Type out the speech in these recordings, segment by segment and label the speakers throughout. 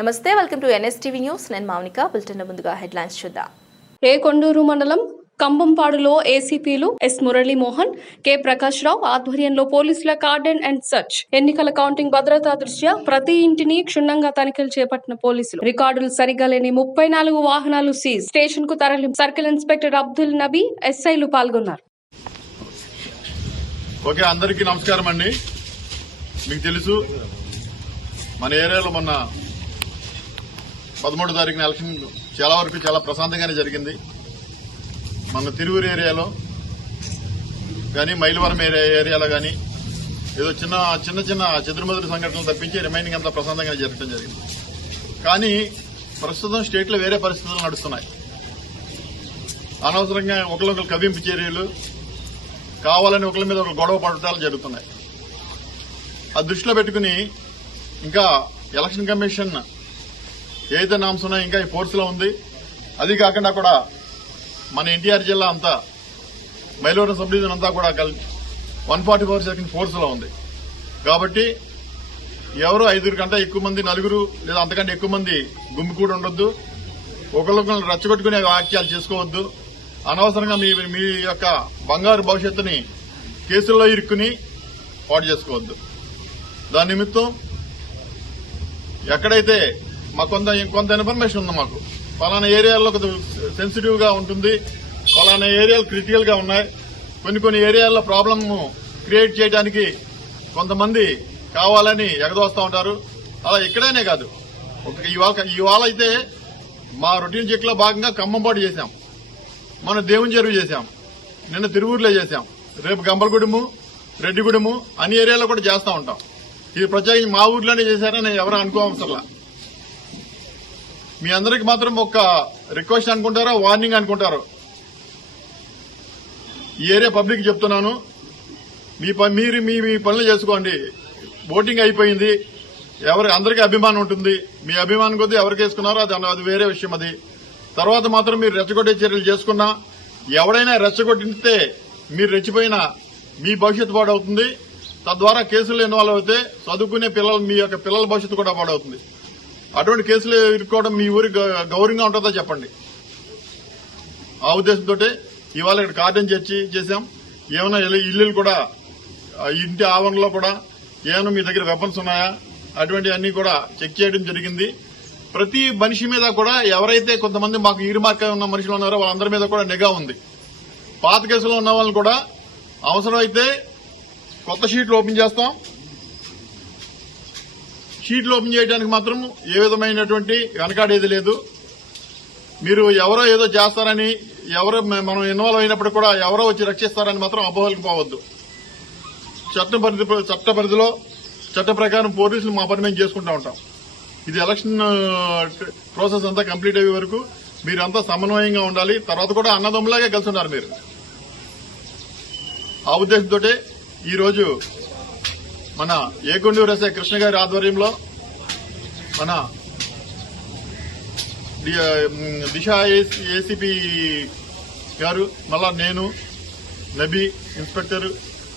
Speaker 1: నమస్తే welcome to NSTV news. నేను Mounika. Bulletin ముందుగా హెడ్లైన్స్ చూద్దాం.
Speaker 2: ఏ కొండూరు మండలం కంబంపాడులో ఏసీపీలు ఎస్ మురళీమోహన్ కె ప్రకాష్ రావు ఆధ్వర్యంలో పోలీసుల కార్డెన్ అండ్ సర్చ్ ఎన్నికల కౌంటింగ్ భద్రతా దృష్ట్యా ప్రతి ఇంటిని క్షుణ్ణంగా తనిఖీలు చేపట్టిన పోలీసులు. రికార్డులు సరిగా లేని ముప్పై నాలుగు వాహనాలు సీజ్ స్టేషన్కు తరలి సర్కిల్ ఇన్స్పెక్టర్ అబ్దుల్ నబీ ఎస్ఐలు పాల్గొన్నారు.
Speaker 3: ఓకే అందరికీ నమస్కారం అండి. మీకు తెలుసు మన ఏరియాలో మొన్న పదమూడో తారీఖున ఎలక్షన్ చాలా వరకు చాలా ప్రశాంతంగానే జరిగింది. మన తిరువురు ఏరియాలో కానీ మైలవరం ఏరియా ఏరియాలో కానీ ఏదో చిన్న చిన్న చిన్న చెదురుమదురు సంఘటనలు తప్పించి రిమైనింగ్ అంతా ప్రశాంతంగానే జరగడం జరిగింది. కానీ ప్రస్తుతం స్టేట్లో వేరే పరిస్థితులు నడుస్తున్నాయి. అనవసరంగా ఒకరికొకరు కవింపు చర్యలు కావాలని ఒకరి మీద ఒక గొడవ పడటాలు జరుగుతున్నాయి. ఆ దృష్టిలో పెట్టుకుని ఇంకా ఎలక్షన్ కమిషన్ ఏదైతే నామ్స్ ఉన్నాయో ఇంకా ఈ ఫోర్స్లో ఉంది. అది కాకుండా కూడా మన ఎన్టీఆర్ జిల్లా అంతా మైలవరం సబ్ డివిజన్ అంతా కూడా కలిపి వన్ ఫార్టీ ఫోర్ సెకండ్ ఫోర్స్లో ఉంది. కాబట్టి ఎవరు ఐదుగురు కంటే ఎక్కువ మంది నలుగురు లేదా అంతకంటే ఎక్కువ మంది గుమ్మి కూడా ఉండొద్దు. ఒకరికొకరు రచ్చగొట్టుకునే వాక్యాలు చేసుకోవద్దు. అనవసరంగా మీ మీ యొక్క బంగారు భవిష్యత్తుని కేసుల్లో ఇరుక్కుని పాటు చేసుకోవద్దు. దాని నిమిత్తం ఎక్కడైతే మాకు కొంత కొంత ఇన్ఫర్మేషన్ ఉంది మాకు. పలానా ఏరియాల్లో కొంత సెన్సిటివ్గా ఉంటుంది. పలానా ఏరియాలు క్రిటికల్గా ఉన్నాయి. కొన్ని కొన్ని ఏరియాల్లో ప్రాబ్లమ్ క్రియేట్ చేయడానికి కొంతమంది కావాలని ఎగదోస్తా ఉంటారు. అలా ఇక్కడేనే కాదు. ఒక ఇవాళ ఇవాళ అయితే మా రొటీన్ చెక్లో భాగంగా ఖమ్మంపాటు చేశాం. మన దేవుని చెరువు చేశాం. నిన్న తిరువూరులో చేశాం. రేపు గంపలగూడెము రెడ్డిగూడెము అన్ని ఏరియాలో కూడా చేస్తూ ఉంటాం. ఇది ప్రత్యేకించి మా ఊర్లోనే చేశారని ఎవరు అనుకోవసరలా. మీ అందరికి మాత్రం ఒక రిక్వెస్ట్ అనుకుంటారో వార్నింగ్ అనుకుంటారో? ఈ ఏరియా పబ్లిక్ చెప్తున్నాను. మీ మీరు మీ మీ పనులు చేసుకోండి. ఓటింగ్ అయిపోయింది. ఎవరి అందరికీ అభిమానం ఉంటుంది. మీ అభిమానం కొద్దీ ఎవరికి వేసుకున్నారో అది అది వేరే విషయం అది. తర్వాత మాత్రం మీరు రెచ్చగొట్టే చర్యలు చేసుకున్నా. ఎవడైనా రెచ్చగొట్టితే మీరు రెచ్చిపోయినా మీ భవిష్యత్తు పాడవుతుంది. తద్వారా కేసులు ఇన్వాల్వ్ అయితే చదువుకునే పిల్లలు మీ యొక్క పిల్లల భవిష్యత్తు కూడా పాడవుతుంది. అటువంటి కేసులు ఇరుక్కోవడం మీ ఊరి గౌరవంగా ఉంటుందో చెప్పండి. ఆ ఉద్దేశంతో ఇవాళ ఇక్కడ కార్డన్ చర్చి చేశాం. ఏమైనా ఇల్లు- ఇల్లులు కూడా ఇంటి ఆవరణలో కూడా ఏమైనా మీ దగ్గర వెపన్స్ ఉన్నాయా? అటువంటివన్నీ కూడా చెక్ చేయడం జరిగింది. ప్రతి మనిషి మీద కూడా ఎవరైతే కొంతమంది మాకు ఈరుమార్క ఉన్న మనుషులు ఉన్నారో వాళ్ళందరి మీద కూడా నిఘా ఉంది. పాత కేసులో ఉన్న వాళ్ళని కూడా అవసరమైతే కొత్త షీట్లు ఓపెన్ చేస్తాం. షీట్లు ఓపెన్ చేయడానికి మాత్రం ఏ విధమైనటువంటి వెనకాడేది లేదు. మీరు ఎవరో ఏదో చేస్తారని ఎవరో మనం ఇన్వాల్వ్ అయినప్పుడు కూడా ఎవరో వచ్చి రక్షిస్తారని మాత్రం అపోహలకు పోవద్దు. చట్ట పరిధి చట్ట పరిధిలో చట్ట ప్రకారం పోలీసులు మా పని మేము చేసుకుంటూ ఉంటాం. ఇది ఎలక్షన్ ప్రాసెస్ అంతా కంప్లీట్ అయ్యే వరకు మీరంతా సమన్వయంగా ఉండాలి. తర్వాత కూడా అన్నదమ్ములాగే కలిసి ఉన్నారు మీరు. ఆ ఉద్దేశంతో ఈరోజు మన ఏగుండూరు ఎస్ఐ కృష్ణ గారి ఆధ్వర్యంలో మన దిశ ఏసీపీ గారు మళ్ళా నేను నబీ ఇన్స్పెక్టర్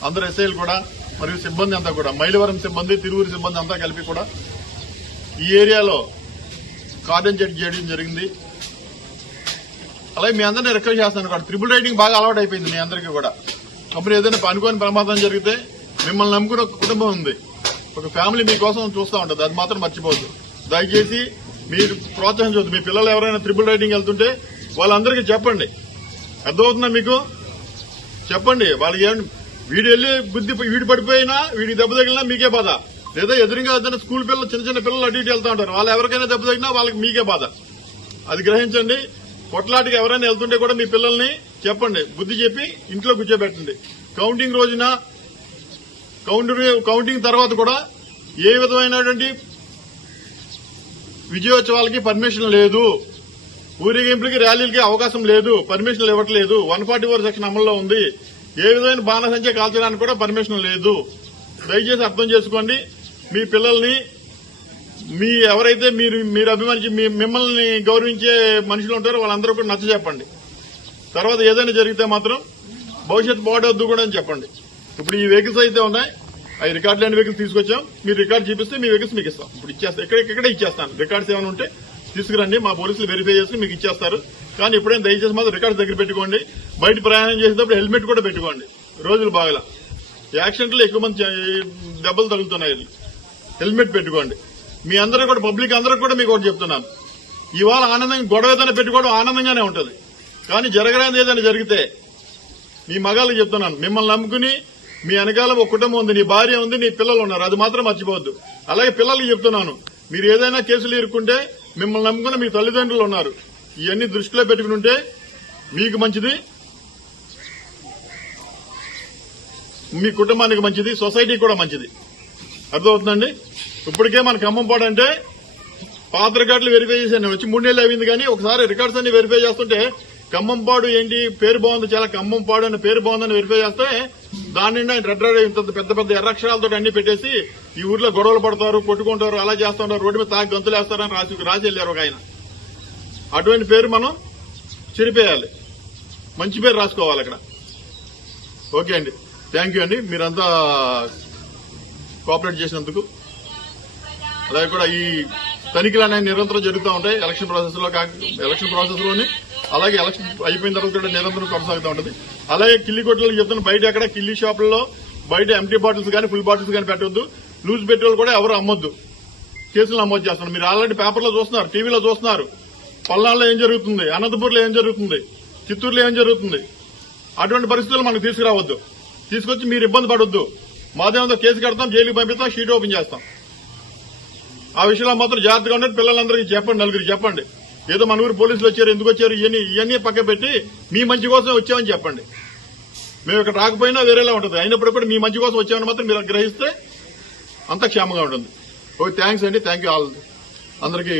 Speaker 3: అందరు ఎస్ఐలు కూడా మరియు సిబ్బంది అంతా కూడా మైలవరం సిబ్బంది తిరువురు సిబ్బంది అంతా కలిపి కూడా ఈ ఏరియాలో కార్డన్ చెక్ చేయడం జరిగింది. అలాగే మీ అందరినీ రిక్వెస్ట్ చేస్తాను కూడా ట్రిపుల్ రైడింగ్ బాగా అలవాటు అయిపోయింది మీ అందరికీ కూడా. అప్పుడు ఏదైనా అనుకోని ప్రమాదం జరిగితే మిమ్మల్ని నమ్ముకుని ఒక కుటుంబం ఉంది. ఒక ఫ్యామిలీ మీకోసం చూస్తూ ఉంటుంది. అది మాత్రం మర్చిపోద్దు దయచేసి మీరు ప్రోత్సహించవద్దు మీ పిల్లలు ఎవరైనా ట్రిపుల్ రైడింగ్ వెళ్తుంటే వాళ్ళందరికీ చెప్పండి. అర్థమవుతుందా మీకు? చెప్పండి. వాళ్ళకి ఏమి వీడు వెళ్ళి బుద్ధి వీడు పడిపోయినా వీడికి దెబ్బ తగిలినా మీకే బాధ. లేదా ఎదురుగా ఏదైనా స్కూల్ పిల్లలు చిన్న చిన్న పిల్లలు అటు ఇటు వెళ్తూ ఉంటారు. వాళ్ళు ఎవరికైనా దెబ్బ తగినా వాళ్ళకి మీకే బాధ. అది గ్రహించండి. కొట్లాటికి ఎవరైనా వెళ్తుంటే కూడా మీ పిల్లల్ని చెప్పండి. బుద్ధి చెప్పి ఇంట్లో కూర్చోబెట్టండి. కౌంటింగ్ రోజున కౌంటింగ్ కౌంటింగ్ తర్వాత కూడా ఏ విధమైనటువంటి విజయోత్సవాలకి పర్మిషన్ లేదు. ఊరేగింపులకి ర్యాలీలకి అవకాశం లేదు. పర్మిషన్లు ఇవ్వట్లేదు. వన్ ఫార్టీ ఫోర్ సెక్షన్ అమల్లో ఉంది. ఏ విధమైన బాణసంచ కాల్చడానికి కూడా పర్మిషన్ లేదు. దయచేసి అర్థం చేసుకోండి. మీ పిల్లల్ని మీ ఎవరైతే మీరు మీరు అభిమానించి మీ మిమ్మల్ని గౌరవించే మనుషులు ఉంటారో వాళ్ళందరూ కూడా నచ్చ చెప్పండి తర్వాత ఏదైనా జరిగితే మాత్రం భవిష్యత్ బాడవద్దు కూడా అని చెప్పండి. ఇప్పుడు ఈ వెహికల్స్ అయితే ఉన్నాయి. అవి రికార్డ్ లేని వెహికల్స్ తీసుకొచ్చాం. మీరు రికార్డ్ చూపిస్తే మీ వెహికల్స్ మీకు ఇస్తాం. ఇప్పుడు ఇచ్చేస్తాం ఇక్కడ ఇచ్చేస్తాను. రికార్డ్స్ ఏమైనా ఉంటే తీసుకురండి. మా పోలీసులు వెరిఫై చేసుకుని మీకు ఇచ్చేస్తారు. కానీ ఎప్పుడైనా దయచేసి మాత్రం రికార్డ్స్ దగ్గర పెట్టుకోండి. బయట ప్రయాణం చేసేటప్పుడు హెల్మెట్ కూడా పెట్టుకోండి. రోజులు బాగా యాక్సిడెంట్లు ఎక్కువ మంది దెబ్బలు తగులుతున్నాయి. హెల్మెట్ పెట్టుకోండి. మీ అందరూ కూడా పబ్లిక్ అందరూ కూడా మీకు ఒకటి చెప్తున్నాను. ఇవాళ ఆనందంగా గొడవ ఏదైనా పెట్టుకోవడం ఆనందంగానే ఉంటుంది. కానీ జరగడానికి ఏదైనా జరిగితే మీ మగాళ్ళకి చెప్తున్నాను. మిమ్మల్ని నమ్ముకుని మీ వెనకాల ఒక కుటుంబం ఉంది నీ భార్య ఉంది నీ పిల్లలు ఉన్నారు. అది మాత్రం మర్చిపోవద్దు. అలాగే పిల్లలకి చెప్తున్నాను. మీరు ఏదైనా కేసులు ఇరుక్కుంటే మిమ్మల్ని నమ్ముకున్న మీ తల్లిదండ్రులు ఉన్నారు. ఇవన్నీ దృష్టిలో పెట్టుకుని ఉంటే మీకు మంచిది మీ కుటుంబానికి మంచిది సొసైటీకి కూడా మంచిది. అర్థమవుతుందండి? ఇప్పటికే మన ఖమ్మం పాడు అంటే పాత రికార్డులు వెరిఫై చేశాను. వచ్చి మూడేళ్ళు అయింది కానీ ఒకసారి రికార్డ్స్ అన్ని వెరిఫై చేస్తుంటే ఖమ్మంపాడు ఏంటి? పేరు బాగుంది చాలా ఖమ్మంపాడు అనే పేరు బాగుందని వెరిఫై చేస్తే దాని నిండా రెడ్ రెడ్ ఇంత పెద్ద పెద్ద ఎర్రక్షరాలతో అన్ని పెట్టేసి ఈ ఊర్లో గొడవలు పడతారు కొట్టుకుంటారు అలా చేస్తుంటారు రోడ్డు మీద తాగి గంతులు వేస్తారని రాసి రాసి వెళ్ళారు ఒక ఆయన. అటువంటి పేరు మనం చెరిపేయాలి. మంచి పేరు రాసుకోవాలి అక్కడ. ఓకే అండి. థ్యాంక్ యూ అండి. మీరంతా కోఆపరేట్ చేసినందుకు. అలాగే కూడా ఈ తనిఖీలు అనేవి నిరంతరం జరుగుతూ ఉంటాయి. ఎలక్షన్ ప్రాసెస్లో ఎలక్షన్ ప్రాసెస్లోని అలాగే ఎలక్షన్ అయిపోయిన తర్వాత కూడా నిరంతరం కొనసాగుతూ ఉంటుంది. అలాగే కిల్లి కొట్లలో చెప్తున్న బయట ఎక్కడ కిల్లి షాపుల్లో బయట ఎంటీ బాటిల్స్ కానీ ఫుల్ బాటిల్స్ కానీ పెట్టొద్దు. లూజ్ పెట్రోల్ కూడా ఎవరు అమ్మొద్దు. కేసులు నమోదు చేస్తున్నారు. మీరు ఆల్రెడీ పేపర్లో చూస్తున్నారు టీవీలో చూస్తున్నారు. పల్నాడులో ఏం జరుగుతుంది? అనంతపూర్లో ఏం జరుగుతుంది? చిత్తూరులో ఏం జరుగుతుంది? అటువంటి పరిస్థితులు మనకు తీసుకురావద్దు. తీసుకొచ్చి మీరు ఇబ్బంది పడొద్దు. మాదేమంతో కేసు కడతాం జైలుకి పంపిస్తాం షీట్ ఓపెన్ చేస్తాం. ఆ విషయంలో మాత్రం జాగ్రత్తగా ఉండండి. పిల్లలందరికీ చెప్పండి నలుగురికి చెప్పండి. ఏదో మన ఊరు పోలీసులు వచ్చారు ఎందుకు వచ్చారు ఇవన్నీ ఇవన్నీ పక్క పెట్టి మీ మంచి కోసమే వచ్చామని చెప్పండి. మేము ఇక్కడ రాకపోయినా వేరేలా ఉంటుంది. అయినప్పుడు కూడా మీ మంచి కోసం వచ్చామని మాత్రం మీరు గ్రహిస్తే అంత క్షేమంగా ఉంటుంది. ఓకే థ్యాంక్స్ అండి. Thank you all. అందరికీ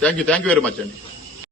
Speaker 3: thank you thank you very much అండి.